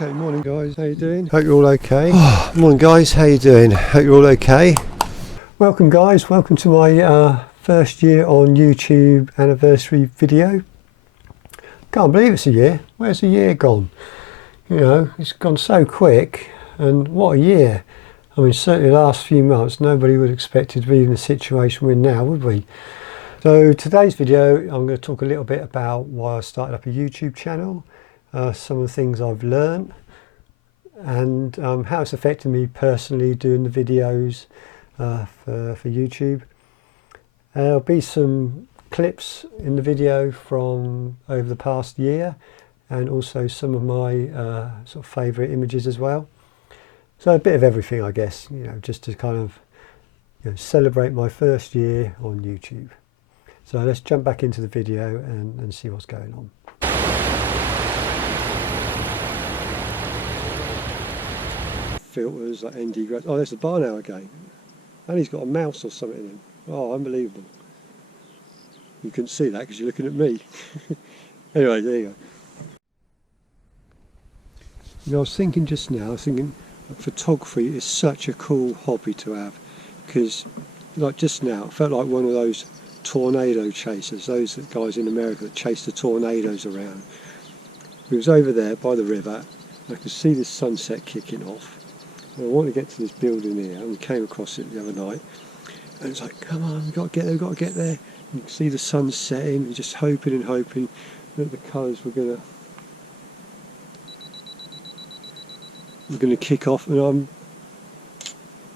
Okay, morning guys, how you doing? Hope you're all okay. Morning guys, how you doing? Hope you're all okay. Welcome guys, welcome to my first year on YouTube anniversary video. Can't believe it's a year. Where's the year gone? You know, it's gone so quick, and what a year. I mean, certainly the last few months nobody would expect it to be in the situation we're in now, would we? So today's video I'm going to talk a little bit about why I started up a YouTube channel, some of the things I've learned, and how it's affected me personally doing the videos for YouTube. There'll be some clips in the video from over the past year, and also some of my sort of favourite images as well. So a bit of everything, I guess, you know, just to kind of, you know, celebrate my first year on YouTube. So let's jump back into the video and see what's going on. Filters like ND grads. Oh, there's the barn owl again. And he's got a mouse or something in him. Oh, unbelievable. You couldn't see that because you're looking at me. Anyway, there you go. You know, I was thinking just now, photography is such a cool hobby to have, because like just now, I felt like one of those tornado chasers, those guys in America that chase the tornadoes around. We was over there by the river, I could see the sunset kicking off. And I wanted to get to this building here, and we came across it the other night. And it's like, come on, we've got to get there, we've got to get there. You can see the sun setting, and just hoping and hoping that the colours were going to kick off. And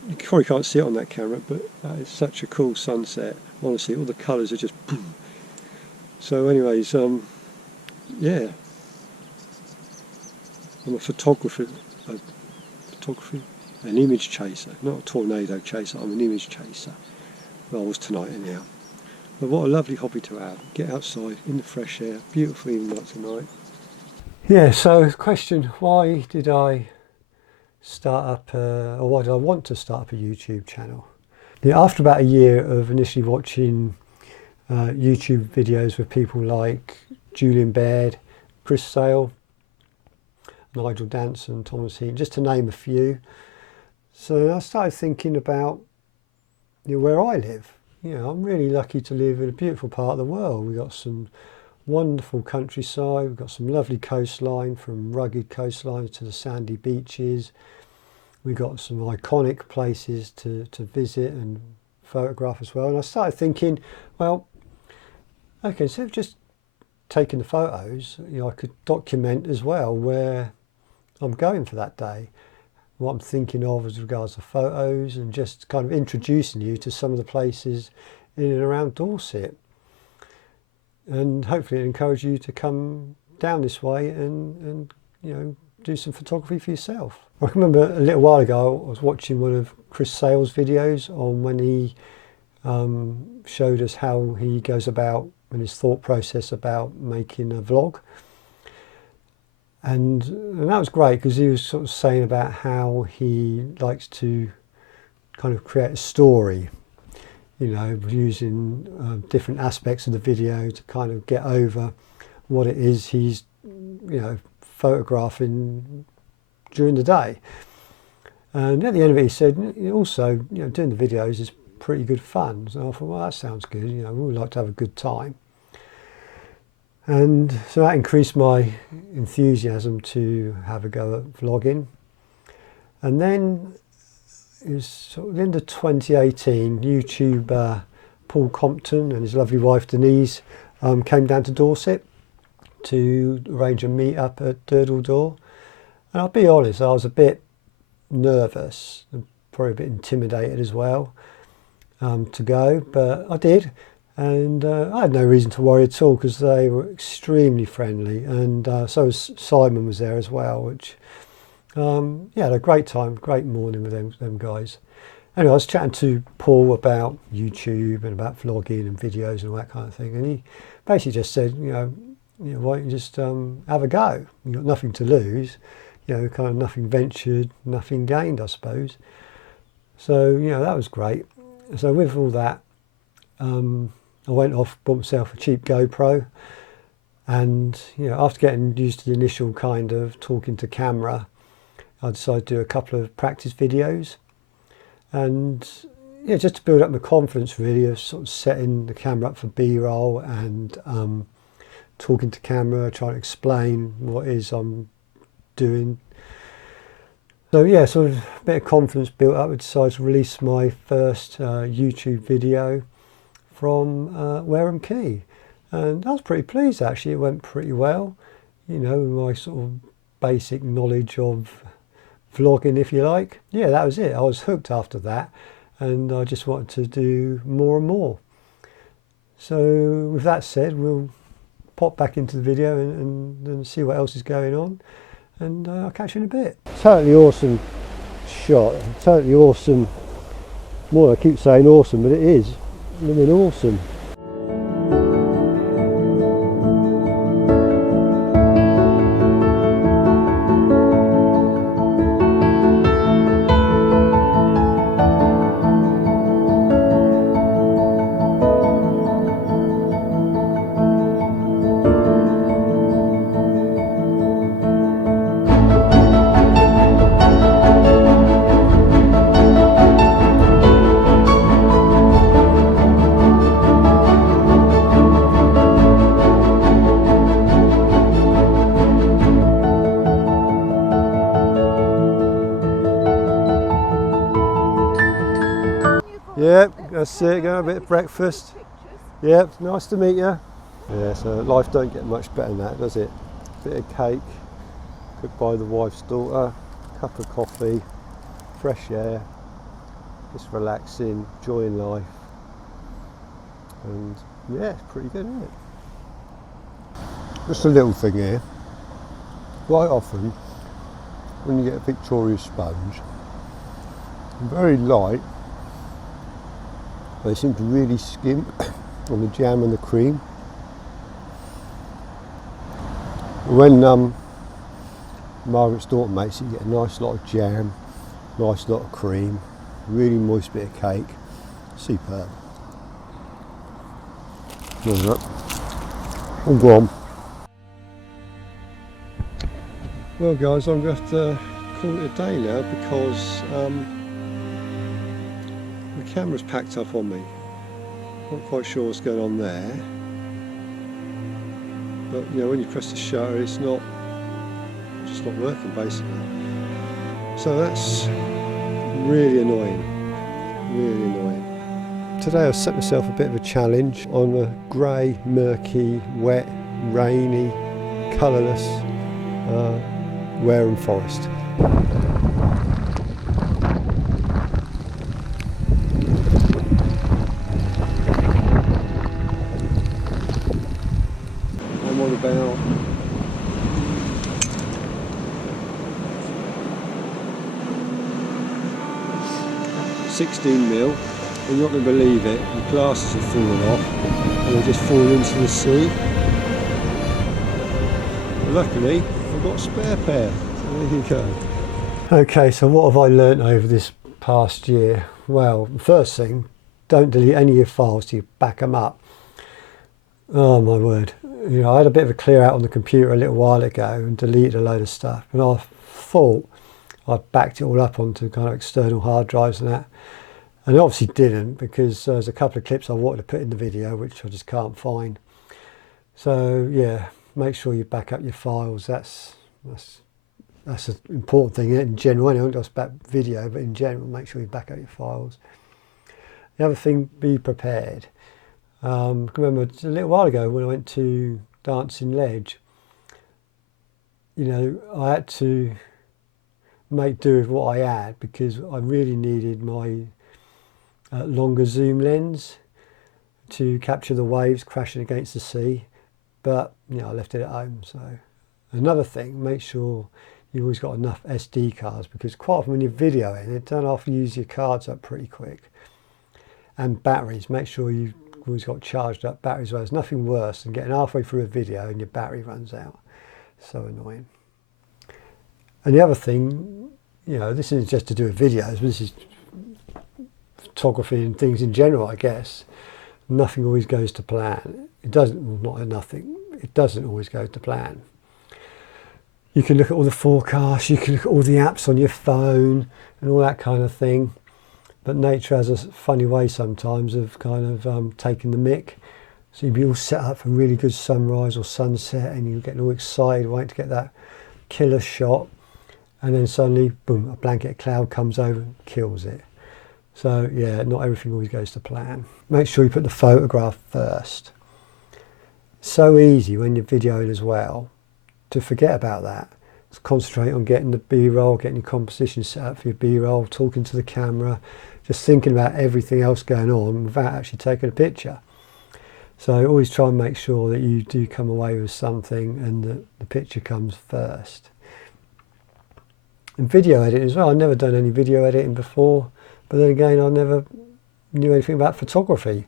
you probably can't see it on that camera, but that is such a cool sunset. Honestly, all the colours are just boom. So anyways, yeah, I'm a photographer, an image chaser, not a tornado chaser. I'm an image chaser. Well, I was tonight anyhow. But what a lovely hobby to have. Get outside in the fresh air, beautiful evening like tonight. Yeah, so the question, why did I start up, or why did I want to start up a YouTube channel? Yeah, after about a year of initially watching YouTube videos with people like Julian Baird, Chris Sale, Nigel Danson, Thomas Heaton, just to name a few. So I started thinking about, you know, where I live. You know, I'm really lucky to live in a beautiful part of the world. We've got some wonderful countryside, we've got some lovely coastline, from rugged coastlines to the sandy beaches. We've got some iconic places to visit and photograph as well. And I started thinking, well, okay, instead of just taking the photos, you know, I could document as well where I'm going for that day, what I'm thinking of as regards to photos, and just kind of introducing you to some of the places in and around Dorset. And hopefully it encourage you to come down this way and you know, do some photography for yourself. I can remember a little while ago I was watching one of Chris Sale's videos on when he showed us how he goes about and his thought process about making a vlog. And that was great, because he was sort of saying about how he likes to kind of create a story, you know, using different aspects of the video to kind of get over what it is he's, you know, photographing during the day. And at the end of it he said, also, you know, doing the videos is pretty good fun. So I thought, well, that sounds good, you know, we would like to have a good time. And so that increased my enthusiasm to have a go at vlogging. And then it was sort of the end of 2018, YouTuber Paul Compton and his lovely wife Denise came down to Dorset to arrange a meet up at Durdle Door. And I'll be honest, I was a bit nervous and probably a bit intimidated as well to go, but I did. And I had no reason to worry at all, because they were extremely friendly, and so was Simon was there as well, which yeah, had a great time, great morning with them guys. Anyway, I was chatting to Paul about YouTube and about vlogging and videos and all that kind of thing, and he basically just said, you know, why don't you just have a go? You've got nothing to lose, you know, kind of nothing ventured, nothing gained, I suppose. So, you know, that was great. So with all that, I went off, bought myself a cheap GoPro, And after getting used to the initial kind of talking to camera, I decided to do a couple of practice videos, and just to build up my confidence really of sort of setting the camera up for B-roll and talking to camera, trying to explain what it is I'm doing. So yeah, sort of a bit of confidence built up. I decided to release my first YouTube video from Wareham Quay, and I was pretty pleased actually. It went pretty well. My sort of basic knowledge of vlogging, if you like. Yeah, that was it. I was hooked after that, and I just wanted to do more and more. So with that said, we'll pop back into the video and see what else is going on, and I'll catch you in a bit. Totally awesome shot, totally awesome. More, I keep saying awesome, but it is. I mean, awesome. Yep, that's it, going a bit of breakfast. Yep, nice to meet you. Yeah, so life don't get much better than that, does it? Bit of cake, cooked by the wife's daughter, cup of coffee, fresh air, just relaxing, enjoying life. And yeah, it's pretty good, isn't it? Just a little thing here. Quite often, when you get a Victoria sponge, very light, they seem to really skimp on the jam and the cream. When Margaret's daughter makes it, you get a nice lot of jam, nice lot of cream, really moist bit of cake. Superb. All gone. Well guys, I'm going to have to call it a day now because the camera's packed up on me. Not quite sure what's going on there, but when you press the shutter, it's just not working basically. So that's really annoying, really annoying. Today I've set myself a bit of a challenge on a grey, murky, wet, rainy, colourless Wareham Forest. I'm on about 16 mil. You're not going to believe it, the glasses have fallen off and they just fall into the sea. But luckily I've got a spare pair, so there you go. Okay, so what have I learnt over this past year? Well, first thing, don't delete any of your files till you back them up. Oh my word. I had a bit of a clear out on the computer a little while ago and deleted a load of stuff, and I thought I'd backed it all up onto kind of external hard drives and that, and I obviously didn't, because there's a couple of clips I wanted to put in the video which I just can't find. So yeah, make sure you back up your files. That's an important thing in general. I don't just about video, but in general, make sure you back up your files. The other thing, be prepared. I remember a little while ago when I went to Dancing Ledge, I had to make do with what I had because I really needed my longer zoom lens to capture the waves crashing against the sea, but I left it at home. So another thing, make sure you've always got enough SD cards, because quite often when you're videoing it, don't have to use your cards up pretty quick. And batteries, make sure you've always got charged up batteries. Well, there's nothing worse than getting halfway through a video and your battery runs out. So annoying. And the other thing, this isn't just to do with videos, but this is photography and things in general, I guess. Nothing always goes to plan. It doesn't, well, not nothing. it doesn't always go to plan. You can look at all the forecasts, you can look at all the apps on your phone and all that kind of thing. But nature has a funny way sometimes of kind of taking the mick. So you'd be all set up for a really good sunrise or sunset and you're getting all excited, waiting to get that killer shot. And then suddenly, boom, a blanket of cloud comes over and kills it. So yeah, not everything always goes to plan. Make sure you put the photograph first. So easy when you're videoing as well to forget about that. Just concentrate on getting the B-roll, getting your composition set up for your B-roll, talking to the camera, just thinking about everything else going on without actually taking a picture. So always try and make sure that you do come away with something and the picture comes first. And video editing as well. I've never done any video editing before, but then again, I never knew anything about photography.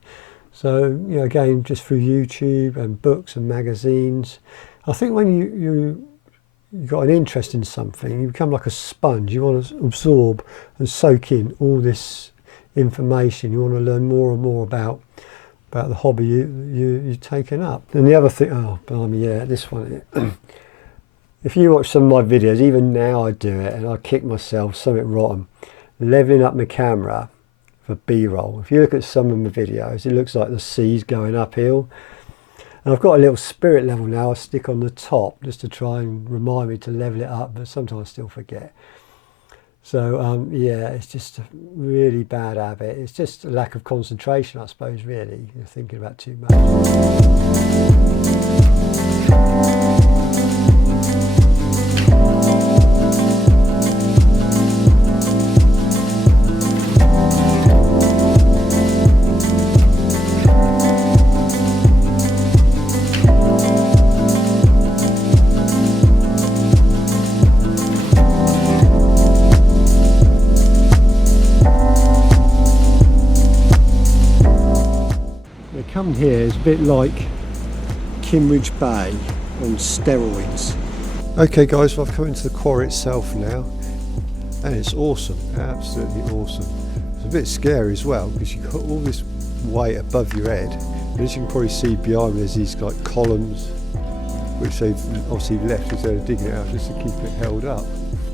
So, you know, again, just through YouTube and books and magazines. I think when you've got an interest in something, you become like a sponge. You want to absorb and soak in all this information. You want to learn more and more about the hobby you've taken up. And the other thing, oh, blimey, yeah, this one. If you watch some of my videos, even now I do it, and I kick myself, something rotten, leveling up my camera for B-roll. If you look at some of my videos, it looks like the sea's going uphill. And I've got a little spirit level now I stick on the top just to try and remind me to level it up, but sometimes I still forget. So yeah, it's just a really bad habit. It's just a lack of concentration, I suppose, really. You're thinking about too much. Come here is a bit like Kimmeridge Bay on steroids. Okay guys, well, I've come into the quarry itself now and it's awesome, absolutely awesome. It's a bit scary as well because you've got all this weight above your head, and as you can probably see behind me there's these like columns which they've obviously left instead of digging it out just to keep it held up.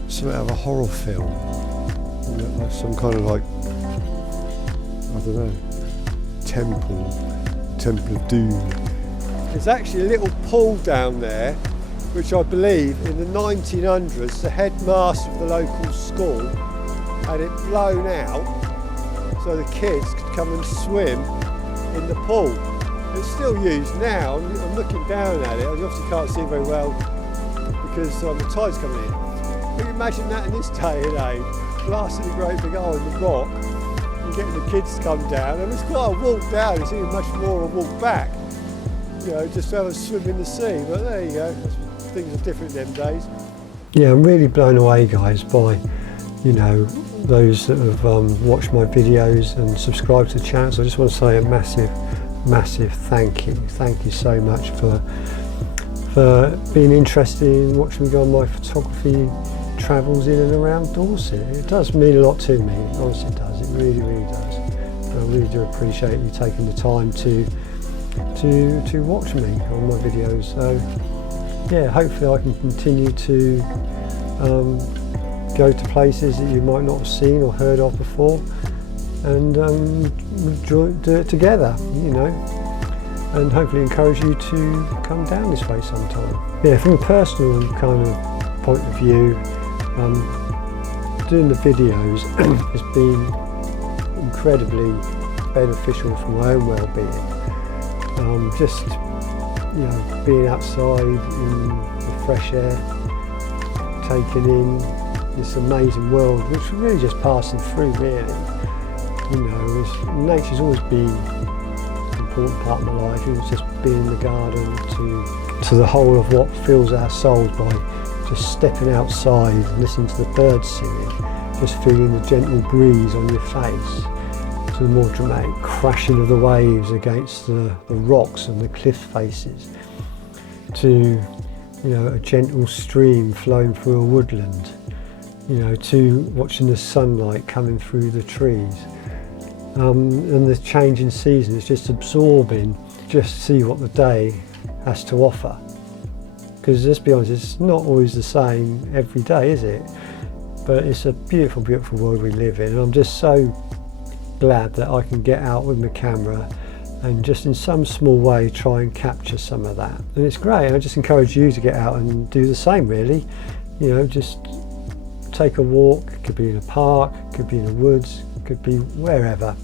Something out of a horror film, like some kind of like, I don't know, Temple of Doom. There's actually a little pool down there which I believe in the 1900s the headmaster of the local school had it blown out so the kids could come and swim in the pool. It's still used now. I'm looking down at it. I obviously can't see very well because the tide's coming in. But imagine that in this day and age, blasting a great big hole in the rock, getting the kids to come down, and it's quite a walk down. It's even much more a walk back, you know, just to have a swim in the sea. But there you go, things are different them days. Yeah, I'm really blown away, guys, by, you know, those that have watched my videos and subscribed to the channel. So I just want to say a massive thank you. Thank you so much for being interested in watching me go on my photography travels in and around Dorset. It does mean a lot to me, honestly it does, it really does. And I really do appreciate you taking the time to watch me on my videos. So yeah, hopefully I can continue to go to places that you might not have seen or heard of before and do it together, you know, and hopefully encourage you to come down this way sometime. Yeah, from a personal kind of point of view, doing the videos has been incredibly beneficial for my own well-being. Just, you know, being outside in the fresh air, taking in this amazing world, which we're really just passing through, really. You know, nature's always been an important part of my life. It was just being in the garden to the whole of what fills our souls by just stepping outside and listening to the birds singing, just feeling the gentle breeze on your face, to the more dramatic crashing of the waves against the rocks and the cliff faces, to, you know, a gentle stream flowing through a woodland, you know, to watching the sunlight coming through the trees, and the change in season. It's just absorbing, just see what the day has to offer. Because let's be honest, it's not always the same every day, is it? But it's a beautiful, beautiful world we live in, and I'm just so glad that I can get out with my camera and just in some small way try and capture some of that. And it's great, and I just encourage you to get out and do the same, really. You know, just take a walk. It could be in a park, it could be in the woods, it could be wherever.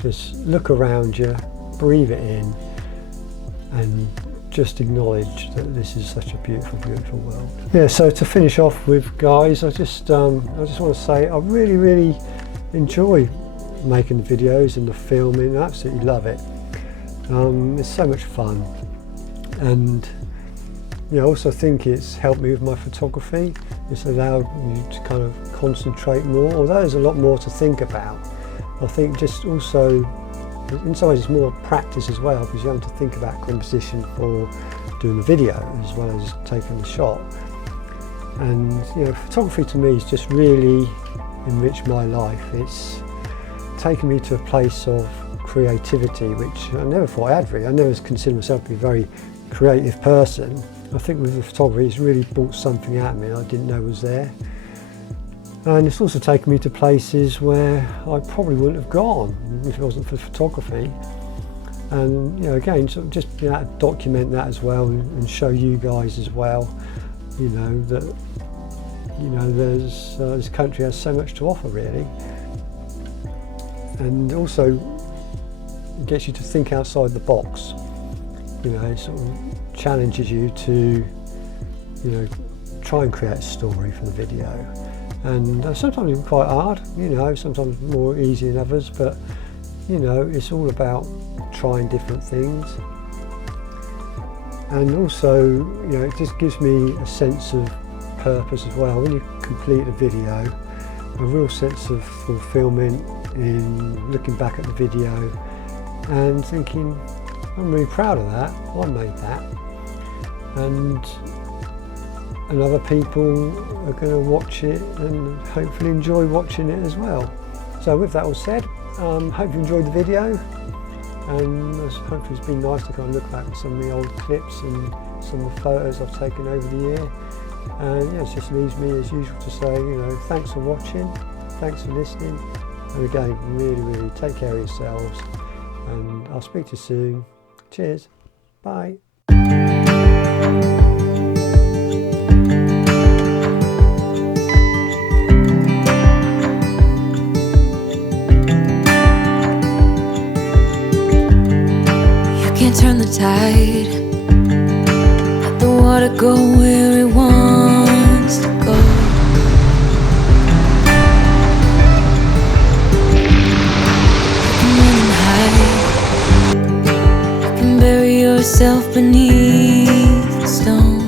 Just look around you, breathe it in, and just acknowledge that this is such a beautiful, beautiful world. Yeah, so to finish off with, guys, I just want to say I really, really enjoy making the videos and the filming. I absolutely love it. It's so much fun, and I also think it's helped me with my photography. It's allowed you to kind of concentrate more, although there's a lot more to think about. I think just also, in some ways, it's more practice as well, because you have to think about composition for doing the video as well as taking the shot. And photography to me has just really enriched my life. It's taken me to a place of creativity, which I never thought I had really. I never considered myself to be a very creative person. I think with the photography it's really brought something out of me I didn't know was there. And it's also taken me to places where I probably wouldn't have gone if it wasn't for photography. And again, sort of just being able to document that as well and show you guys as well, that there's this country has so much to offer really. And also it gets you to think outside the box. It sort of challenges you to try and create a story for the video. And sometimes it's quite hard, sometimes more easy than others, but it's all about trying different things. And also, it just gives me a sense of purpose as well. When you complete a video, a real sense of fulfillment in looking back at the video and thinking, I'm really proud of that, I made that. And other people are going to watch it and hopefully enjoy watching it as well. So with that all said, hope you enjoyed the video, and hopefully it's been nice to kind of look back at some of the old clips and some of the photos I've taken over the year. And it just leaves me as usual to say, thanks for watching, thanks for listening, and again, really, really take care of yourselves, and I'll speak to you soon. Cheers, bye. Turn the tide, let the water go where it wants to go. You can run and hide, you can bury yourself beneath the stones.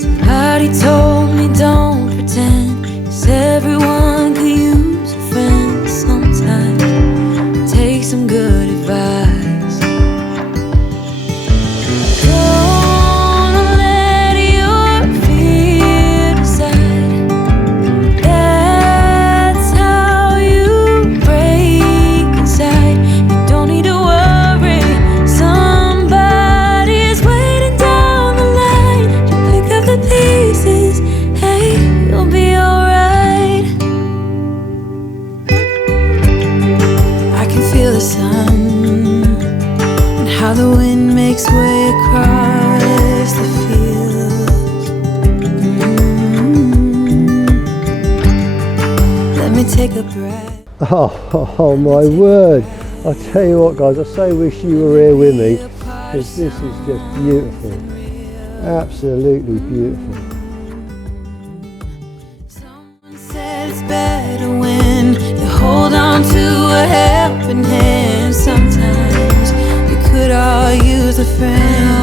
Somebody told me don't pretend, 'cause everyone could use a friend sometimes. Take some good advice. Don't let your fear decide. That's how you break inside. You don't need to worry, somebody is waiting down the line. You pick up the pieces, hey, you'll be alright. Feel the sun and how the wind makes way across the fields. Let me take a breath. Oh my word, I tell you what guys, I so wish you were here with me, because this is just beautiful, absolutely beautiful. Someone said it's better when you hold on to a helping hand. Sometimes we could all use a friend.